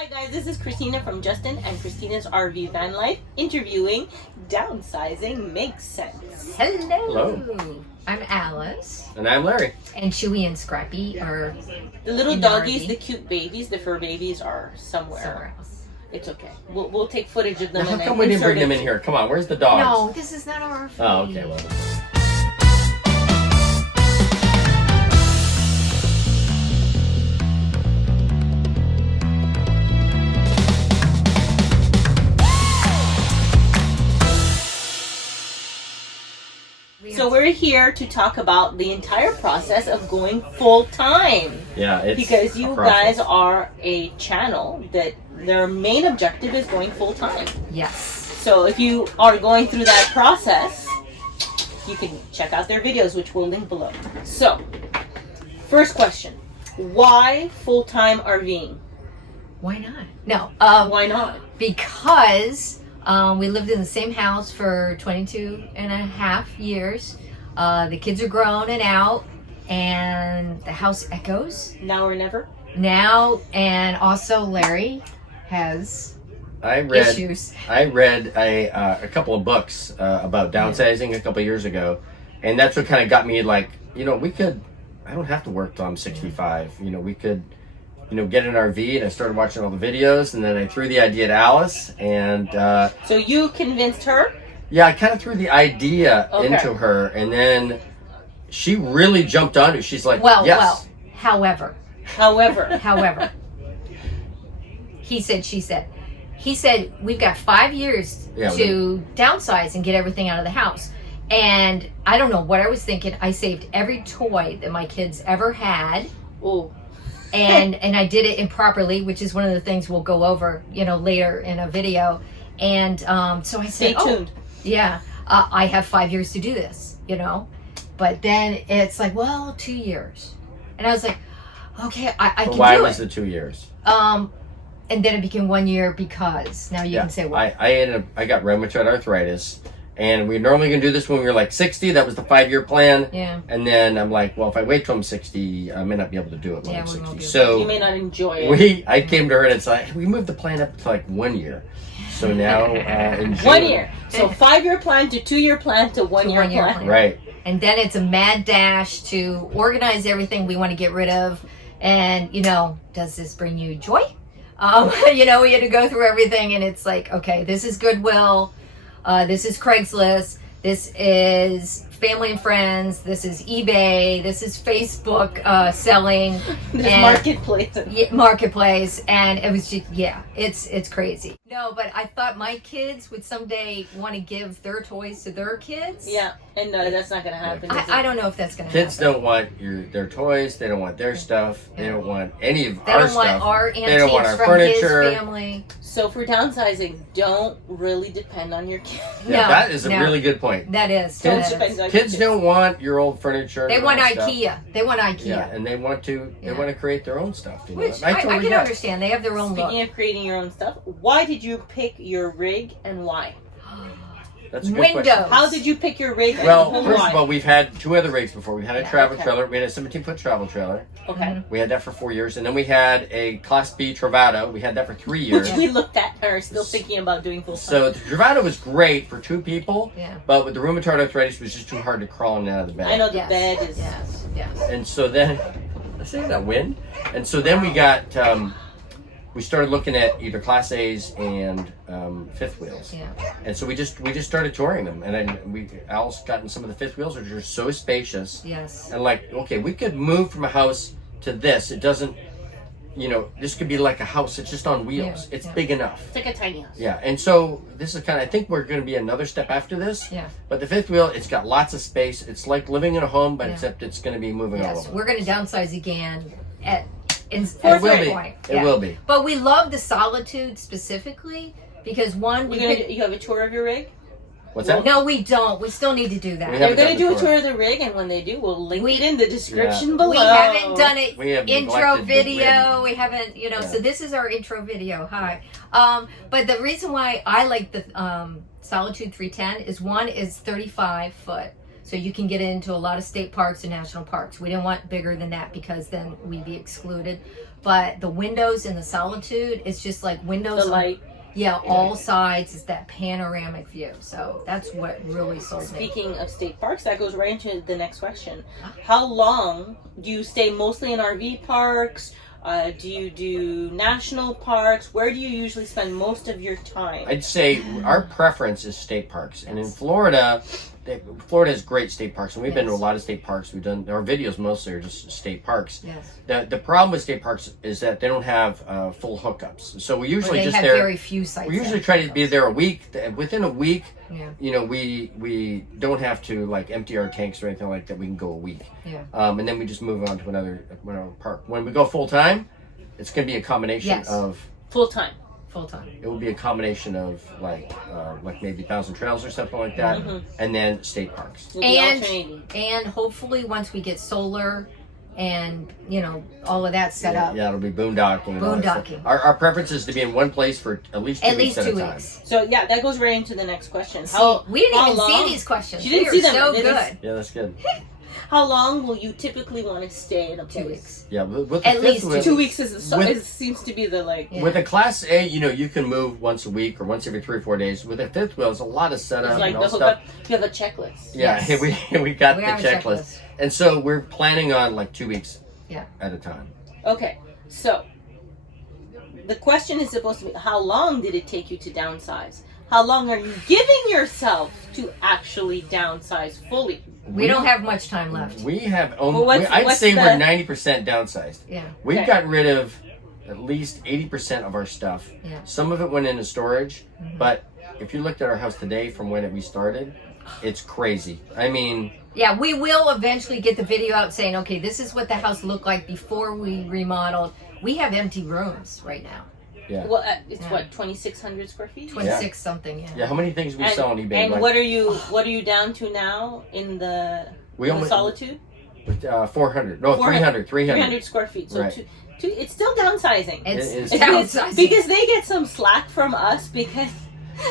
Hi guys, this is Christina from Justin and Christina's RV Van Life interviewing Downsizing Makes Sense. Hello. I'm Alice. And I'm Larry. And Chewy and Scrappy are The little in the doggies, RV. the cute babies, the fur babies are somewhere. Somewhere else. It's okay. We'll take footage of them. Now, how and come then we didn't bring insert them it. in here? Come on, where's the dogs? No, this is not our RV. Oh, okay, well. So we're here to talk about the entire process of going full time. Yeah, it's Because you a process. guys are a channel that their main objective is going full time. Yes. So if you are going through that process, you can check out their videos, which we'll link below. So, first question. Why full-time RVing? Why not? No. Why not? Because we lived in the same house for 22 and a half years. The kids are grown and out, and the house echoes Now or never? now. And also, Larry has I read issues. a couple of books about downsizing a couple of years ago, and that's what kind of got me like, I don't have to work till I'm 65. We could, get an RV, and I started watching all the videos, and then I threw the idea to Alice, and So you convinced her? yeah, I kind of threw the idea Okay. into her, and then she really jumped on it. She's like, Well, yes. however, However, he said, she said. He said, we've got 5 years Yeah, to downsize and get everything out of the house. And I don't know what I was thinking. I saved every toy that my kids ever had. ooh, And I did it improperly, which is one of the things we'll go over, later in a video. And so I stay said, tuned. yeah, I have 5 years to do this, But then it's like, well, 2 years. And I was like, okay, I But can why do was it. the 2 years? And then it became 1 year because now you can say what? I got rheumatoid arthritis, and we're normally gonna do this when we were like 60. That was the 5-year plan. Yeah. And then I'm like, well, if I wait till I'm 60, I may not be able to do it when Yeah, I'm we won't 60. be able So You may not enjoy it. I came to her and it's like, we moved the plan up to like 1 year. So now in June, 1 year. So 5-year plan to 2-year plan to 1-year 1 year plan. plan. right? And then it's a mad dash to organize everything we want to get rid of. And, does this bring you joy? We had to go through everything, and it's like, okay, this is Goodwill. This is Craigslist. This is family and friends. This is eBay. This is Facebook selling. This and- marketplace. Marketplace, and it was just it's crazy. No, but I thought my kids would someday want to give their toys to their kids. Yeah, and no, that's not going to happen. is it? I don't know if that's gonna happen. Kids don't want their toys. They don't want their stuff. They don't want any of They our don't want stuff. our They antiques don't want our from furniture. his family. So for downsizing, don't really depend on your kids. Yeah, No, that is a no. really good point. That is. Don't that is. depend on Kids your don't want your old furniture. They your want old stuff. IKEA. They want IKEA. Yeah, and they want to create their own stuff. Which I I totally can get. understand. They have their own Speaking look. of creating your own stuff, why did you pick your rig and why? That's a good Windows. question. How did you pick your rig Well, and first why? of all, we've had 2 other rigs before. We had a Yeah, travel okay. trailer. We had a 17-foot travel trailer. Okay. We had that for 4 years, and then we had a Class B Travato. We had that for 3 years. Which we looked at and are still thinking about doing full time. So the Travato was great for 2 people, Yeah. but with the rheumatoid arthritis, it was just too hard to crawl in and out of the bed. I know the Yes. bed is. Yes. Yes. And so then, let's say that wind. And so then we got, we started looking at either Class A's and fifth wheels. Yeah. And so we just started touring them, and then Al's gotten some of the fifth wheels, which are so spacious. Yes. And like, okay, we could move from a house to this. It doesn't, this could be like a house. It's just on wheels. Yeah, It's yeah. big enough. It's like a tiny house. Yeah. And so this is I think we're going to be another step after this. Yeah. But the fifth wheel, it's got lots of space. It's like living in a home, but Yeah. except it's going to be moving all Yes. over. We're going to downsize again at It will some be. point. It Yeah. will be. But we love the solitude specifically because one, You have a tour of your rig? What's that? no, we don't. We still need to do that. We They're haven't going to done do the a tour of the rig, and when they do, we'll link We- it in the description Yeah. below. We haven't done it. We have Intro neglected the video. wind. We haven't, Yeah. So this is our intro video. Hi. But the reason why I like the Solitude 310 is one is 35 foot. So you can get into a lot of state parks and national parks. We didn't want bigger than that because then we'd be excluded. But the windows in the Solitude, it's just like windows. The light. All sides is that panoramic view. So that's what really sold me. Speaking of state parks, that goes right into the next question. How long do you stay mostly in RV parks? Do you do national parks? Where do you usually spend most of your time? I'd say our preference is state parks. And in Florida, Florida has great state parks. And we've been to a lot of state parks. We've done, our videos mostly are just state parks. Yes. The problem with state parks is that they don't have full hookups. So we usually Or they just have there. very few sites. We usually try to be there a week. Within a week, Yeah. you know, we don't have to like empty our tanks or anything like that. We can go a week. Yeah. And then we just move on to another park. When we go full time, it's going to be a combination Yes. of Full time. Full time. it will be a combination of like maybe 1,000 Trails or something like that, and then state parks. You'll be And alternating. and hopefully once we get solar and you know all of that set up, Yeah, it'll be boondocking. and all that stuff. Boondocking. Our preference is to be in one place for at least 2 at weeks least at 2 a time. weeks. So yeah, that goes right into the next question. See, we didn't how even long? see these questions. She didn't we see are them. so They good. didn't- Yeah, that's good. How long will you typically want to stay in a 2 place? weeks. Yeah, with the At fifth least wheel- 2 weeks is With- it seems to be the like. Yeah. With a Class A, you know, you can move once a week or once every 3 or 4 days. With a fifth wheel, it's a lot of setup It's like and the all stuff. hookup. You have a checklist. Yeah, Yes. we got We the have a checklist. And so we're planning on like 2 weeks Yeah. at a time. Okay, so the question is supposed to be: how long did it take you to downsize? How long are you giving yourself to actually downsize fully? We don't have much time left. We have Well, almost, I'd what's say the- we're 90% downsized. Yeah. We've Okay. got rid of at least 80% of our stuff. Yeah. Some of it went into storage, but if you looked at our house today from when we started, it's crazy. I mean, Yeah, we will eventually get the video out saying, okay, this is what the house looked like before we remodeled. We have empty rooms right now. yeah. Well, it's Yeah. what 2,600 square feet. 26 something, yeah. Yeah, how many things we And, sell on eBay? and like, what are you down to now in the, we in the only, Solitude? 400. No, 300. 300 square feet. So Right. it's still downsizing. It's It is. downsizing. Because they get some slack from us because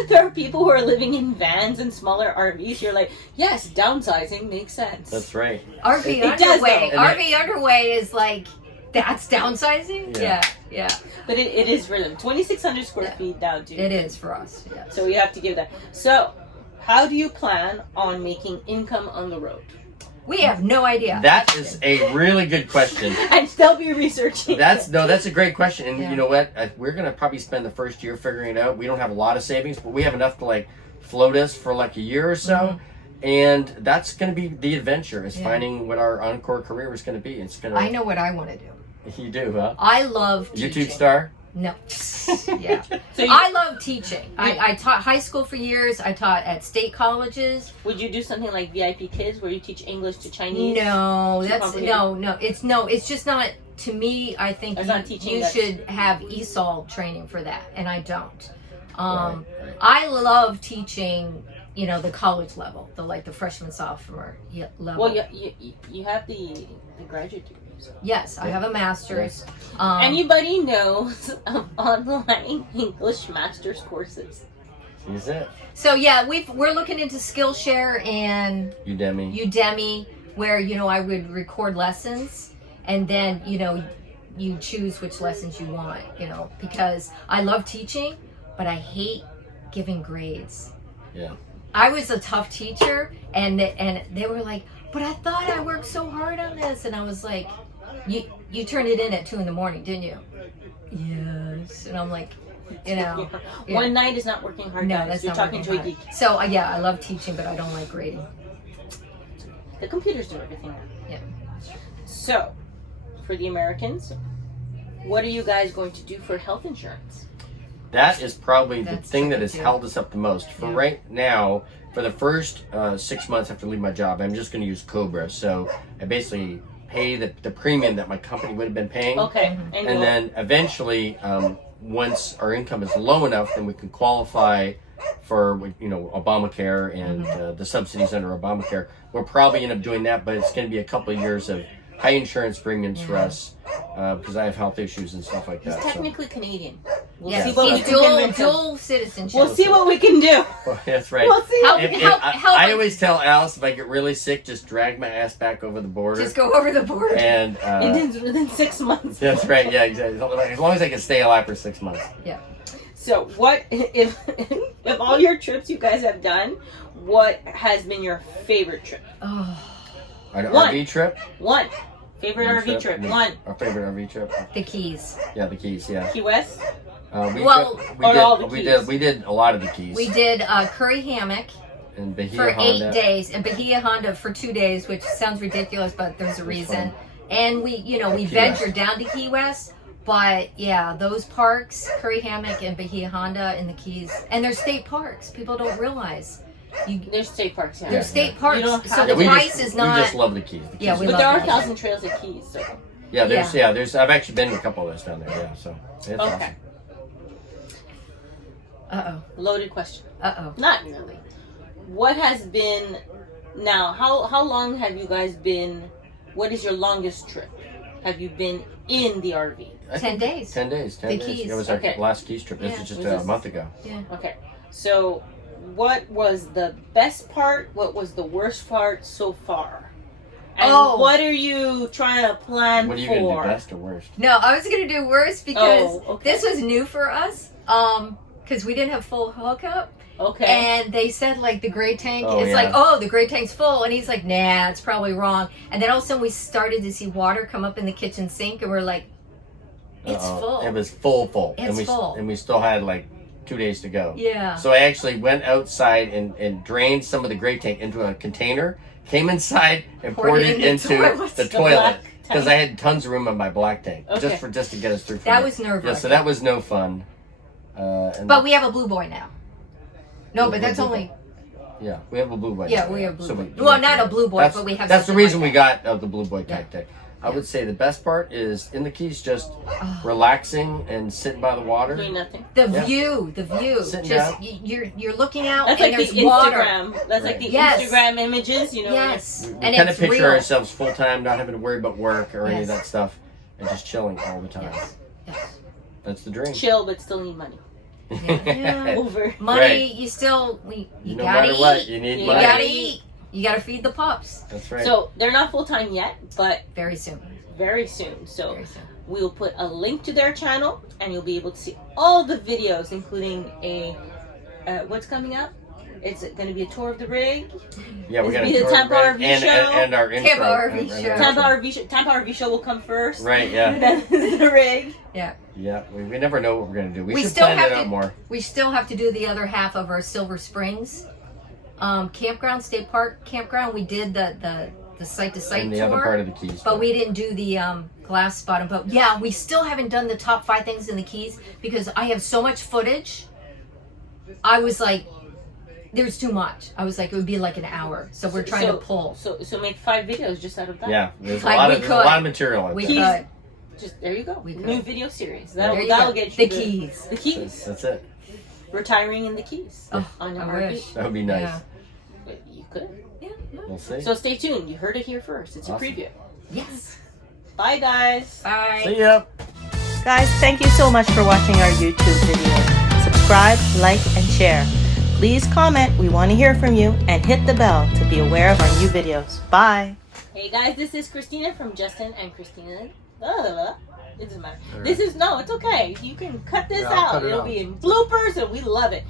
there are people who are living in vans and smaller RVs. You're like, yes, downsizing makes sense. That's right. RV It does, underway. though. RV underway is like, that's downsizing? Yeah. Yeah. But it is for them. 2,600 square feet down to. It is for us. Yeah. So we have to give that. So, how do you plan on making income on the road? We have no idea. That is a really good question. And still be researching. That's a great question. And Yeah. you know what? We're going to probably spend the first year figuring it out. We don't have a lot of savings, but we have enough to like float us for like a year or so. And that's going to be the adventure is Yeah. finding what our encore career is going to be. It's going to. I know what I want to do. You do, huh? I love teaching. YouTube star? No. Yeah. So you, I love teaching. I taught high school for years. I taught at state colleges. would you do something like VIP Kids where you teach English to Chinese? No, Too that's complicated? no. It's just not. To me, I think It's not teaching you that- should have ESOL training for that, and I don't. Right. I love teaching. You know, the college level, the freshman sophomore level. Well, you have the graduate degree. So. Yes, I have a master's. Anybody knows of online English master's courses? Is it? So yeah, we're looking into Skillshare and Udemy. where I would record lessons, and then you choose which lessons you want. Because I love teaching, but I hate giving grades. Yeah. I was a tough teacher, and they were like, "But I thought I worked so hard on this," and I was like, "You turned it in at 2 a.m, didn't you?" Yes, and I'm like, Yeah. One night is not working hard. No, guys. that's You're not talking to working a hard. geek. So yeah, I love teaching, but I don't like grading. The computers do everything now. Yeah. So, for the Americans, what are you guys going to do for health insurance? That is probably the That's thing that tricky, has too. held us up the most. For Yeah. right now, for the first 6 months after leaving my job, I'm just going to use Cobra. So I basically pay the premium that my company would have been paying. Okay. And then eventually, once our income is low enough, then we can qualify for Obamacare and the subsidies under Obamacare. We'll probably end up doing that, but it's going to be a couple of years of high insurance premiums for us because I have health issues and stuff like he's that. So. technically Canadian. We'll Yes. see what we He's can dual, convince him. dual citizenship. We'll see what we can do. That's right. We'll see. Help- I always tell Alice if I get really sick, just drag my ass back over the border. Just go over the border. And Within 6 months. that's right. Yeah, exactly. As long as I can stay alive for 6 months. Yeah. So what if all your trips you guys have done, what has been your favorite trip? Oh, An One. RV trip. One. Favorite RV trip. One. Our favorite RV trip. the Keys. Yeah, the Keys. Yeah. Key West? Well, We did a lot of the Keys. We did Curry Hammock in Bahia for Honda. 8 days, and Bahia Honda for 2 days, which sounds ridiculous, but there's a reason. And we Key ventured West. down to Key West. But yeah, those parks, Curry Hammock and Bahia Honda and the Keys, and they're state parks. People don't realize. There's state parks, yeah. They're state parks, You don't so have the to- we price just, is not. We just love the Keys. The Yeah, Keys we are- But love there are that. 1,000 trails at Keys, so. Yeah, there's. I've actually been to a couple of those down there. Yeah, so it's Okay. Uh Loaded question. oh. Not really. What has been now? How long have you guys been? What is your longest trip? Have you been in the RV? 10 days. 10 days. 10 The days. Keys. It was our Okay. last Keys trip. This Yeah. was just Was a this- month ago. Yeah. Okay. So, what was the best part? What was the worst part so far? And Oh. what are you trying to plan What are you for? gonna do, best or worst? No, I was gonna do worse because Oh, okay. this was new for us. Because we didn't have full hookup, Okay. and they said like the gray tank. Oh, it's yeah. like, oh, the gray tank's full, and he's like, nah, it's probably wrong. And then all of a sudden we started to see water come up in the kitchen sink, and we're like, it's Uh-oh. full. It was full. It's full. And we still had like 2 days to go. Yeah. So I actually went outside and drained some of the gray tank into a container, came inside and poured it into the The toilet black because tank. I had tons of room in my black tank Okay. just to get us through. That it. was nerve-wracking. Yeah, so that was no fun. And But we have a blue boy now. No, but that's Blue only. yeah, we have a blue boy. Yeah, now, we have blue So boy. Well, not a blue boy, that's, but we have That's the something reason like we got the blue boy Yeah. tactic. I would say the best part is in the Keys, just Oh. relaxing and sitting by the water. Doing nothing. The Yeah. view. Sitting Just down. you're looking out That's and like there's the water. Instagram. That's like Right. the Yes. Instagram images, you know. Yes, We and kind of it's picture real. ourselves full time, not having to worry about work or any of Yes. that stuff, and just chilling all the time. Yes. Yes. That's the dream. Chill, but still need money. Yeah. Over. Money, Right. you still you No gotta matter eat. what, you need You You money. gotta eat. You gotta feed the pups. That's right. So they're not full time yet, but Very soon. very soon. So Very soon. we will put a link to their channel, and you'll be able to see all the videos, including a what's coming up. It's going to be a tour of the rig. yeah, we're it's gonna be the tour Tampa right, RV and, show. and our intro. Tampa RV and show. our Tampa RV show will come first. Right. Yeah. Then the rig. Yeah. Yeah. We never know what we're gonna do. We should still plan have it out to more. We still have to do the other half of our Silver Springs campground, state park campground. We did the site to site And the tour. other part of the Keys. But we didn't do the glass spot. But yeah, we still haven't done the top 5 things in the Keys because I have so much footage. I was like, there's too much. I was like, it would be like an hour. So we're trying to pull. So make 5 videos just out of that. Yeah. There's a Like, lot we of there's a could. lot of material. out We there. could. Just there you go. We New could. video series. There you That'll go. get The you Keys. The Keys. That's it. Retiring in the Keys. Oh, on your I RV. wish. That would be nice. Yeah. But you could. Yeah. We'll see. So stay tuned. You heard it here first. It's Awesome. a preview. Yes. Bye, guys. Bye. See ya. Guys, thank you so much for watching our YouTube video. Subscribe, like, and share. Please comment. We want to hear from you. And hit the bell to be aware of our new videos. Bye. Hey guys, this is Christina from Justin and Christina. It doesn't matter. All right. This is, no, it's okay. You can cut this Yeah, I'll out. cut it It'll out. be in bloopers and we love it.